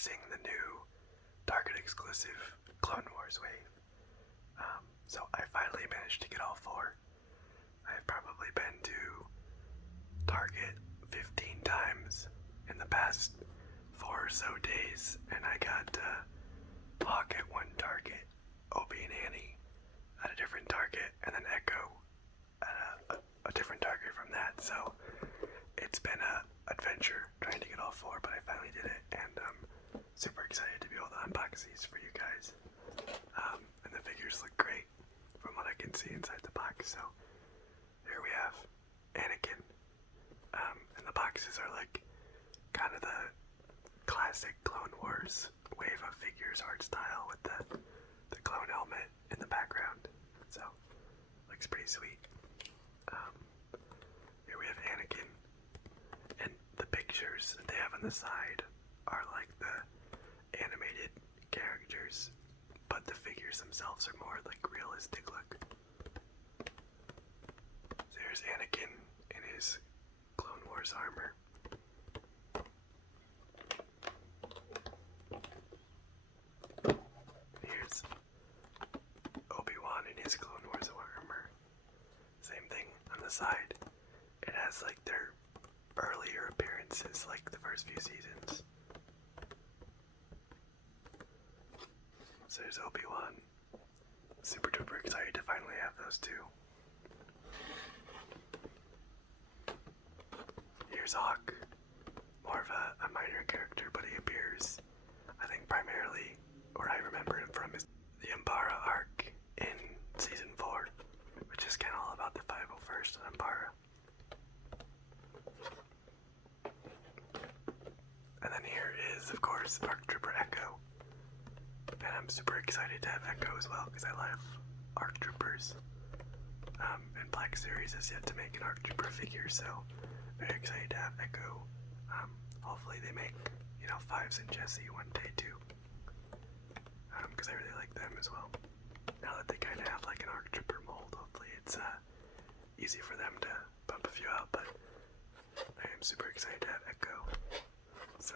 unboxing the new Target exclusive Clone Wars wave. So I finally managed to get all four. I've probably been to Target 15 times in the past 4 or so days, and I got Hawk at one Target, Obi and Annie at a different Target, and then Echo at a different Target from that. So it's been an adventure trying to get all four, but I finally did it, and I'm super excited to be able to unbox these for you guys. And the figures look great from what I can see inside the box. So here we have Anakin, and the boxes are like kind of the classic Clone Wars wave of figures art style with the clone helmet in the background. So looks pretty sweet. Here we have Anakin, and the pictures that they have on the side are like the animated characters, but the figures themselves are more like realistic look. So here's Anakin in his Clone Wars armor. Here's Obi-Wan in his Clone Wars armor. Same thing on the side. It has like their earlier appearances, like the first few seasons. So there's Obi-Wan. Super duper excited to finally have those two. Here's Hawk. More of a minor character, but he appears, I think primarily, or I remember him from, is the Umbara arc in Season 4, which is kind of all about the 501st on Umbara. And then here is, of course, Arc Trooper Echo. And I'm super excited to have Echo as well, because I love Arc Troopers. And Black Series has yet to make an Arc Trooper figure, so very excited to have Echo. Hopefully they make, Fives and Jesse one day too. Because I really like them as well. Now that they kind of have like an Arc Trooper mold, hopefully it's easy for them to bump a few out, but I am super excited to have Echo. So,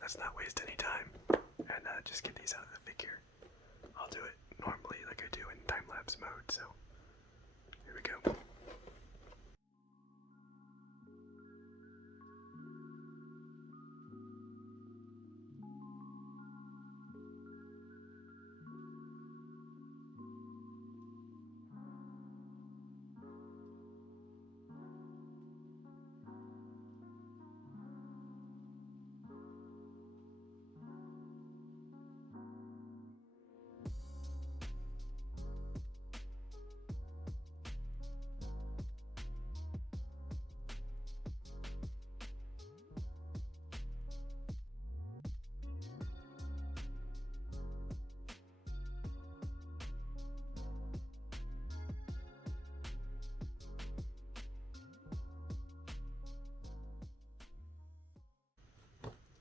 let's not waste any time and just get these out of the figure. I'll do it normally like I do in time-lapse mode, so here we go.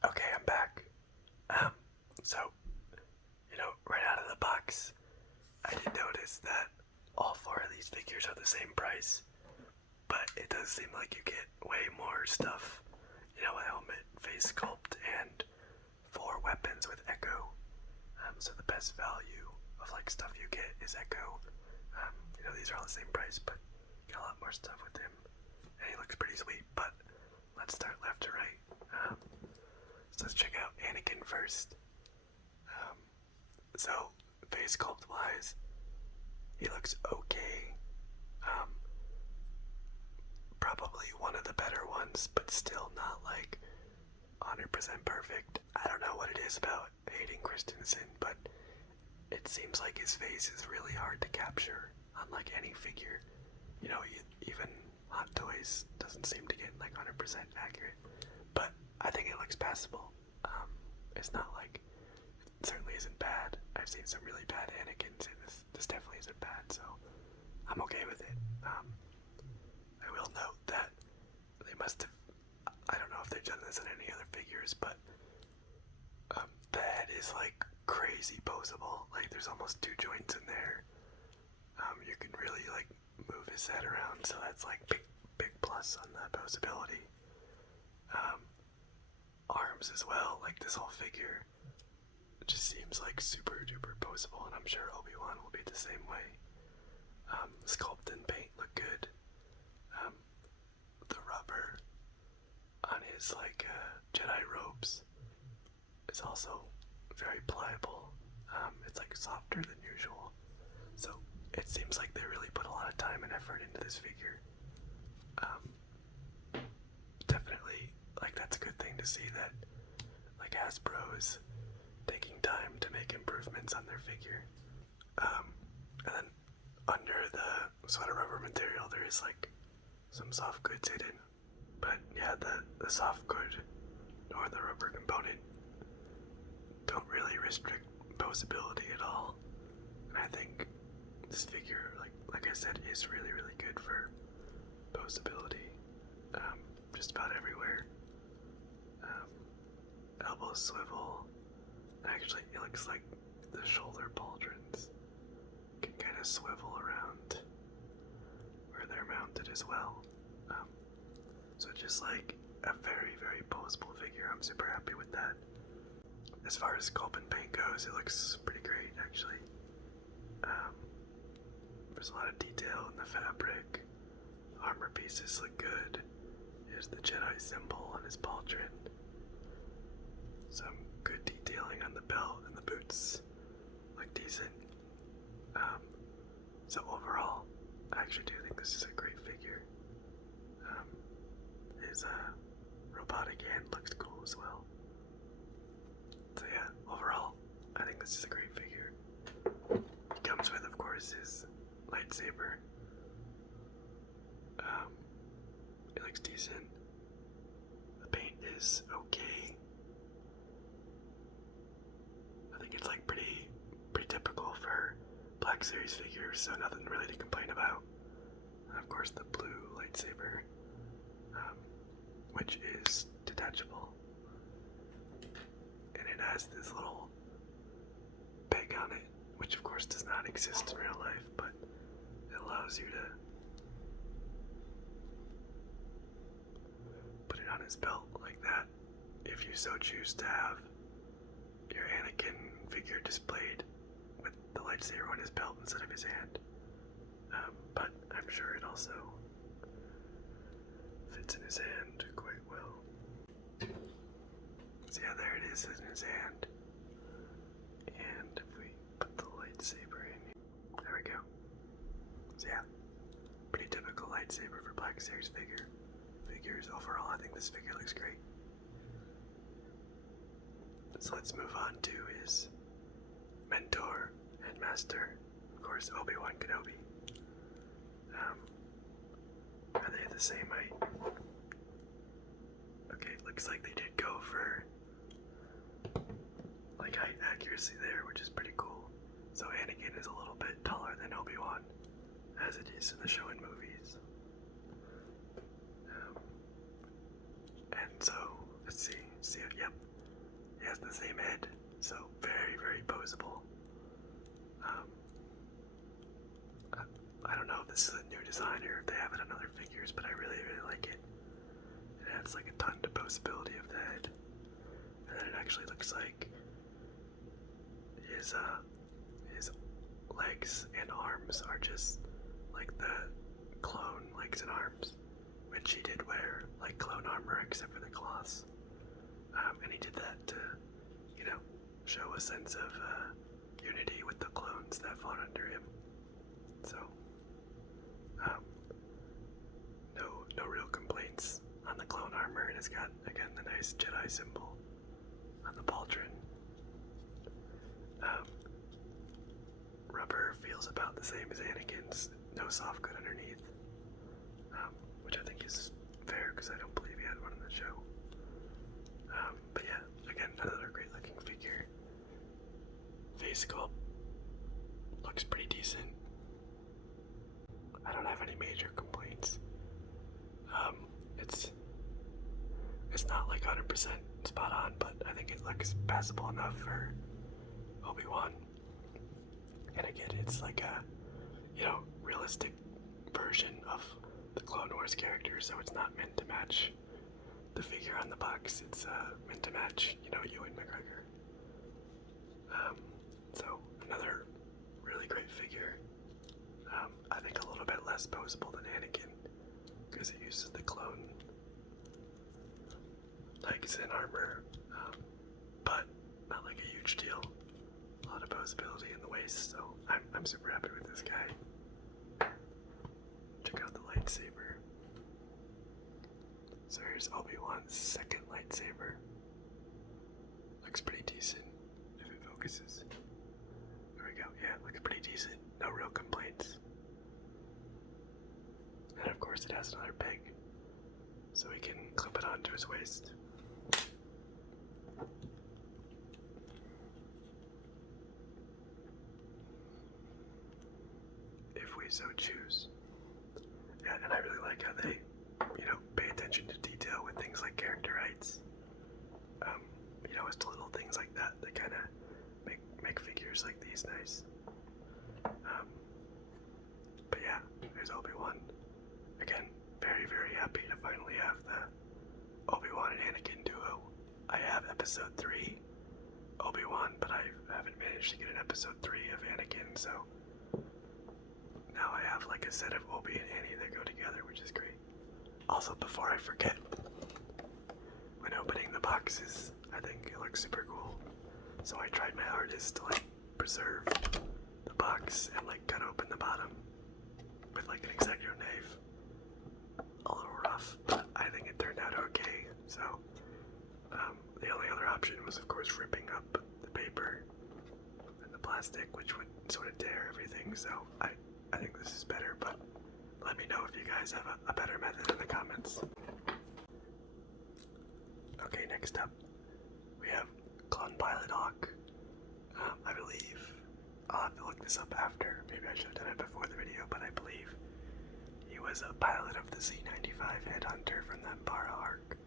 Okay, I'm back. So, right out of the box, I did notice that all four of these figures are the same price, but it does seem like you get way more stuff. A helmet, face sculpt, and 4 weapons with Echo. So the best value of like stuff you get is Echo. These are all the same price, but you got a lot more stuff with him, and he looks pretty sweet. But let's start left to right. So let's check out Anakin first. So face sculpt wise, he looks okay. Probably one of the better ones, but still not like 100% perfect. I don't know what it is about Hayden Christensen, but it seems like his face is really hard to capture on like any figure. Even Hot Toys doesn't seem to get like 100% accurate, but I think it looks passable. It's not like, it certainly isn't bad. I've seen some really bad Anakins, and this definitely isn't bad, so I'm okay with it. I will note that they must have, I don't know if they've done this in any other figures, but the head is like crazy posable. Like there's almost 2 joints in there. You can really like move his head around, so that's like big plus on the posability. arms as well. Like this whole figure just seems like super duper poseable, and I'm sure Obi-Wan will be the same way. Sculpt and paint look good. The rubber on his like Jedi robes is also very pliable. It's like softer than usual, so it seems like they really put a lot of time and effort into this figure. Definitely, like that's a good thing to see that like Hasbro is taking time to make improvements on their figure. And then under the sweater rubber material there is like some soft goods hidden. But yeah, the soft good or the rubber component don't really restrict posability at all. And I think this figure, like I said, is really good for posability. Just about everywhere. Elbow swivel. Actually, it looks like the shoulder pauldrons can kind of swivel around where they're mounted as well. So just like a very poseable figure. I'm super happy with that. As far as sculpt and paint goes, it looks pretty great actually. There's a lot of detail in the fabric. Armor pieces look good. Here's the Jedi symbol on his pauldron. Some good detailing on the belt and the boots. Look decent. So overall, I actually do think this is a great figure. His robotic hand looks cool as well. So yeah, overall, I think this is a great figure. It comes with, of course, his lightsaber. It looks decent. The paint is okay. I think it's like pretty typical for Black Series figures, so nothing really to complain about. And of course the blue lightsaber, which is detachable. And it has this little peg on it, which of course does not exist in real life, but it allows you to put it on his belt like that, if you so choose to have your Anakin figure displayed with the lightsaber on his belt instead of his hand. But I'm sure it also fits in his hand quite well. So yeah, there it is in his hand. And if we put the lightsaber in, there we go. So yeah, pretty typical lightsaber for Black Series figures. Overall, I think this figure looks great. So let's move on to his mentor and master, of course, Obi-Wan Kenobi. Are they the same height? Okay, looks like they did go for like height accuracy there, which is pretty cool. So Anakin is a little bit taller than Obi-Wan, as it is in the show and movies. And so, let's see, yep, he has the same head, so very poseable. I don't know if this is a new design or if they have it on other figures, but I really like it. It adds like a ton to posability of the head. And then it actually looks like his legs and arms are just like the clone legs and arms, which he did wear like clone armor except for the claws. And he did that to, show a sense of unity with the clones that fought under him. So, no real complaints on the clone armor, and it's got, again, the nice Jedi symbol on the pauldron. Rubber feels about the same as Anakin's, no soft good underneath, which I think is fair because I don't believe he had one in the show. But yeah, again, another great looking figure. Face sculpt looks pretty decent. I don't have any major complaints. It's not like 100% spot on, but I think it looks passable enough for Obi-Wan. And again, it's like a, realistic version of the Clone Wars character, so it's not meant to match the figure on the box. It's meant to match, Ewan McGregor. So another really great figure. I think a little bit less posable than Anakin because it uses the clone legs and armor, but not like a huge deal. A lot of posability in the waist, so I'm super happy with this guy. Check out the lightsaber. So here's Obi-Wan's second lightsaber. Looks pretty decent if it focuses. There we go. Yeah, it looks pretty decent. No real complaints. And of course it has another peg, so he can clip it onto his waist. If we so choose. Yeah, and I really like how they, pay attention to detail with things like character rights. It's the little things like that that kind of make figures like these nice. But yeah, there's Obi-Wan. Again, very, very happy to finally have the Obi-Wan and Anakin duo. I have episode 3 Obi-Wan, but I haven't managed to get an episode 3 of Anakin, so now I have like a set of Obi and Annie that go together, which is great. Also, before I forget, when opening the boxes, I think it looks super cool. So I tried my hardest to preserve the box and cut open the bottom with an X-Acto knife. A little rough, but I think it turned out okay. So the only other option was, of course, ripping up the paper and the plastic, which would sort of tear everything. So I think this is better, but let me know if you guys have a better method in the comments. Okay, next up, we have Clone Pilot Hawk. I believe, I'll have to look this up after, maybe I should have done it before the video, but I believe he was a pilot of the C-95 Headhunter from the Empara arc.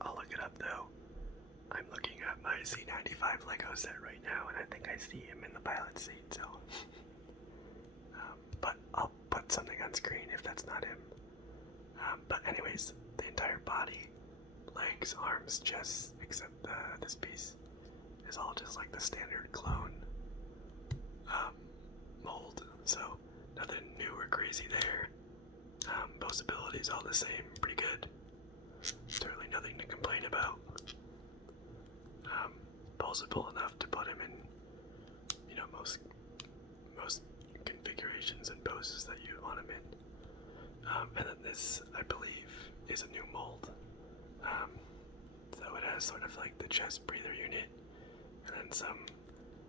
I'll look it up though. I'm looking at my C-95 Lego set right now, and I think I see him in the pilot seat, so but I'll put something on screen if that's not him. But anyways, the entire body, legs, arms, chest, except this piece, is all just the standard clone mold. So nothing new or crazy there. Posability is all the same, pretty good. Certainly nothing to complain about. Posable enough to put him in, most configurations and poses that you want him in. And then this, I believe, is a new mold. So it has sort of the chest breather unit, and then some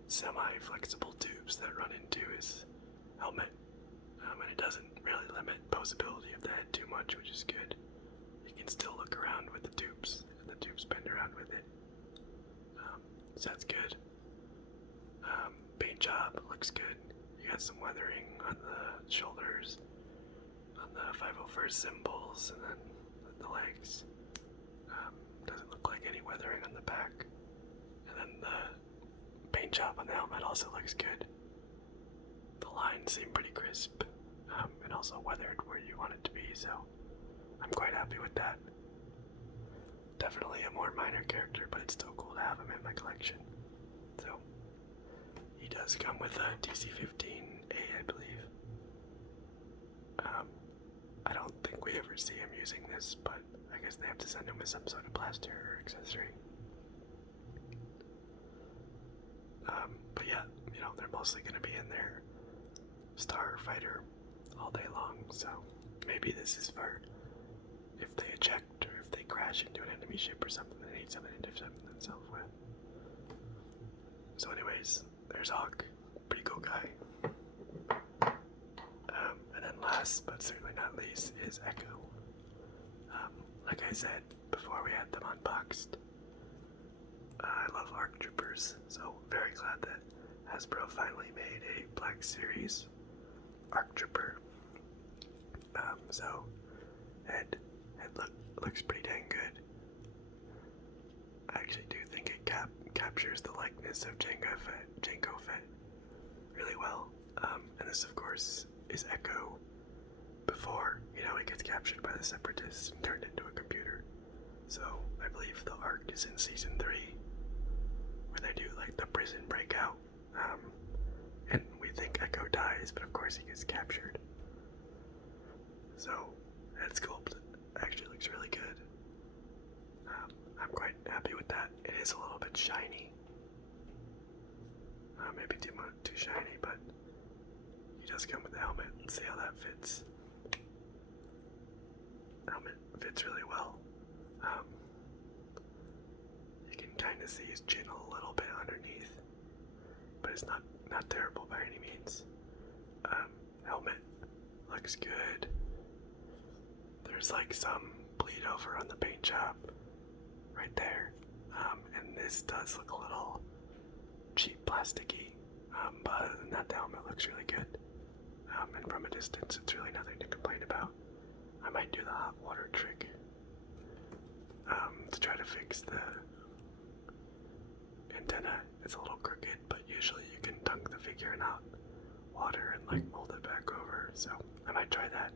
semi-flexible tubes that run into his helmet. And it doesn't really limit posability of the head too much, which is good. You can still look around with the tubes, and the tubes bend around with it. So that's good. Paint job looks good. You got some weathering on the shoulders, on the 501st symbols, and then the legs. Doesn't look like any weathering on the back. And then the paint job on the helmet also looks good. The lines seem pretty crisp, and also weathered where you want it to be, so I'm quite happy with that. Definitely a more minor character, but it's still cool to have him in my collection. So, he does come with a DC-15A, I believe. I don't think we ever see him using this, but I guess they have to send him with some sort of blaster or accessory. But yeah, they're mostly going to be in their starfighter all day long, so maybe this is for if they eject or if they crash into an enemy ship or something, they need something to defend themselves with. So anyways, there's Hawk, pretty cool guy. And then last, but certainly not least, is Echo. Like I said before we had them unboxed, I love ARC Troopers, so very glad that Hasbro finally made a Black Series ARC Trooper. So head looks pretty dang good. I actually do think it captures the likeness of Jango Fett really well. And this, of course, is Echo before, he gets captured by the Separatists and turned into a computer. So I believe the arc is in season 3, where they do like the prison breakout. And we think Echo dies, but of course he gets captured. So that sculpt actually looks really good. I'm quite happy with that. It is a little bit shiny. Maybe too shiny, but he does come with the helmet. Let's see how that fits. The helmet fits really well. You can kind of see his chin a little bit underneath, but it's not terrible by any means. Helmet looks good. There's like some bleed over on the paint job right there, and this does look a little cheap plasticky, but other than that the helmet looks really good, and from a distance it's really nothing to complain about. I might do the hot water trick to try to fix the antenna. It's a little crooked, but usually you can dunk the figure in hot water and like mold it back over, so I might try that.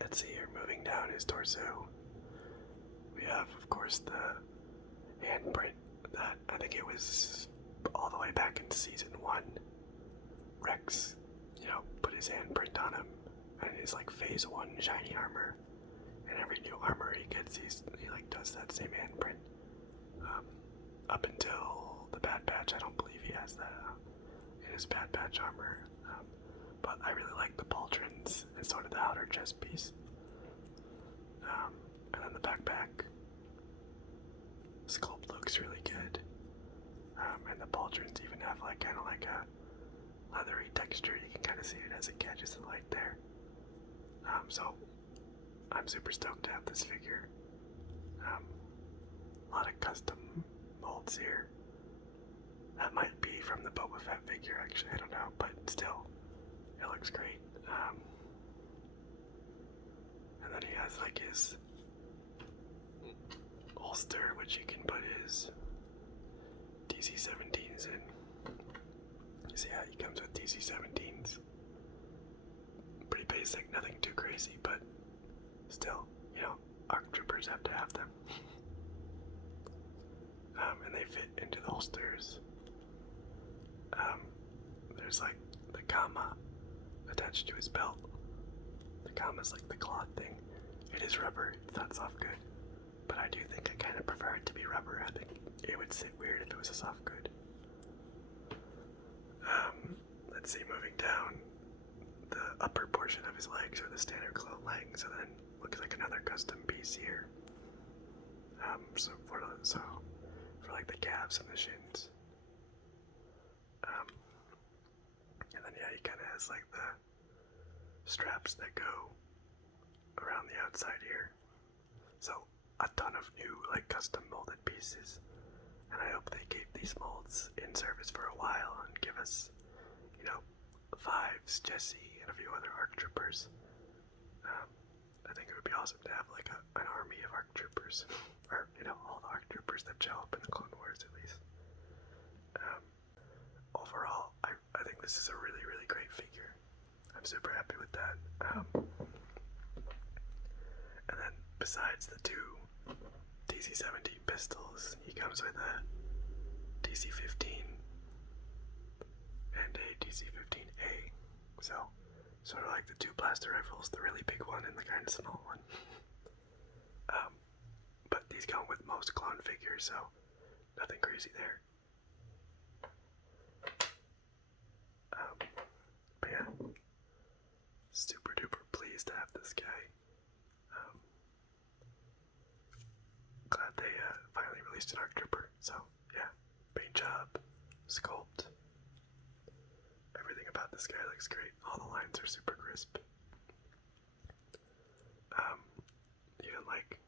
Let's see here, moving down his torso, we have of course the handprint that I think it was all the way back in season 1. Rex, put his handprint on him, and his like phase 1 shiny armor, and every new armor he gets, he like does that same handprint. Up until the Bad Batch, I don't believe he has that in his Bad Batch armor. But I really like the pauldrons and sort of the outer chest piece. And then the backpack sculpt looks really good. And the pauldrons even have like kind of like a leathery texture. You can kind of see it as it catches the light there. So I'm super stoked to have this figure. A lot of custom molds here. That might be from the Boba Fett figure, actually, I don't know, but still, it looks great. And then he has like his holster, which you can put his DC-17s in. You see how he comes with DC-17s. Pretty basic, nothing too crazy, but still, ARC troopers have to have them. And they fit into the holsters. There's like the comma attached to his belt. The comma's like the cloth thing. It is rubber, it's not soft good. But I do think I kind of prefer it to be rubber. I think it would sit weird if it was a soft good. Let's see, moving down, the upper portion of his legs are the standard clone legs, and then looks like another custom piece here. So for like the calves and the shins. And then he kind of has like the straps that go around the outside here. So a ton of new like custom molded pieces, and I hope they keep these molds in service for a while and give us, Fives, Jesse, and a few other ARC troopers. I think it would be awesome to have like an army of ARC troopers, or all the ARC troopers that show up in the Clone Wars at least. Overall, I think this is a really, really great figure. I'm super happy with that. And then besides the two DC-17 pistols, he comes with a DC-15 and a DC-15A. So, sort of like the two blaster rifles, the really big one and the kind of small one. But these come with most clone figures, so nothing crazy there. But yeah, super duper pleased to have this guy. Glad they finally released an ARC trooper. So yeah, paint job, sculpt, everything about this guy looks great. All the lines are super crisp. Even like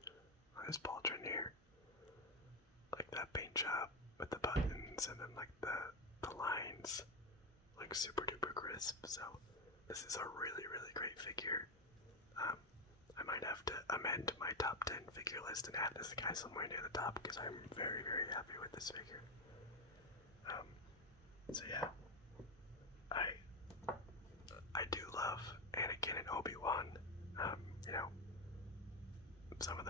on his pauldron here, like that paint job with the buttons and then like the lines, like super duper crisp. So this is a really, really great figure. I might have to amend my top 10 figure list and add this guy somewhere near the top because I'm very, very happy with this figure. So yeah, I do love Anakin and Obi-Wan. Some of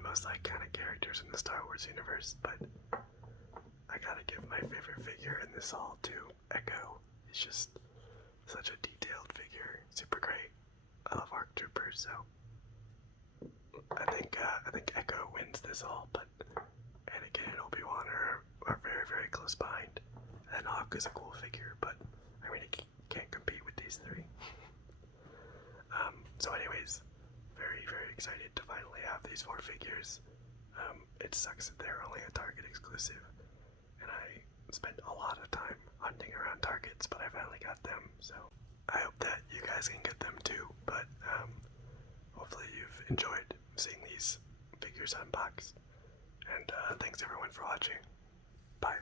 kind of characters in the Star Wars universe, but I gotta give my favorite figure in this haul to Echo. He's just such a detailed figure, super great. I love ARC Troopers, so I think Echo wins this haul, but Anakin and Obi-Wan are very, very close behind. And Hawk is a cool figure, but I really can't compete with these three. So anyways, very, very excited to finally have these 4 figures. It sucks that they're only a Target exclusive, and I spent a lot of time hunting around Targets, but I finally got them, so I hope that you guys can get them too, but hopefully you've enjoyed seeing these figures unboxed, and thanks everyone for watching. Bye.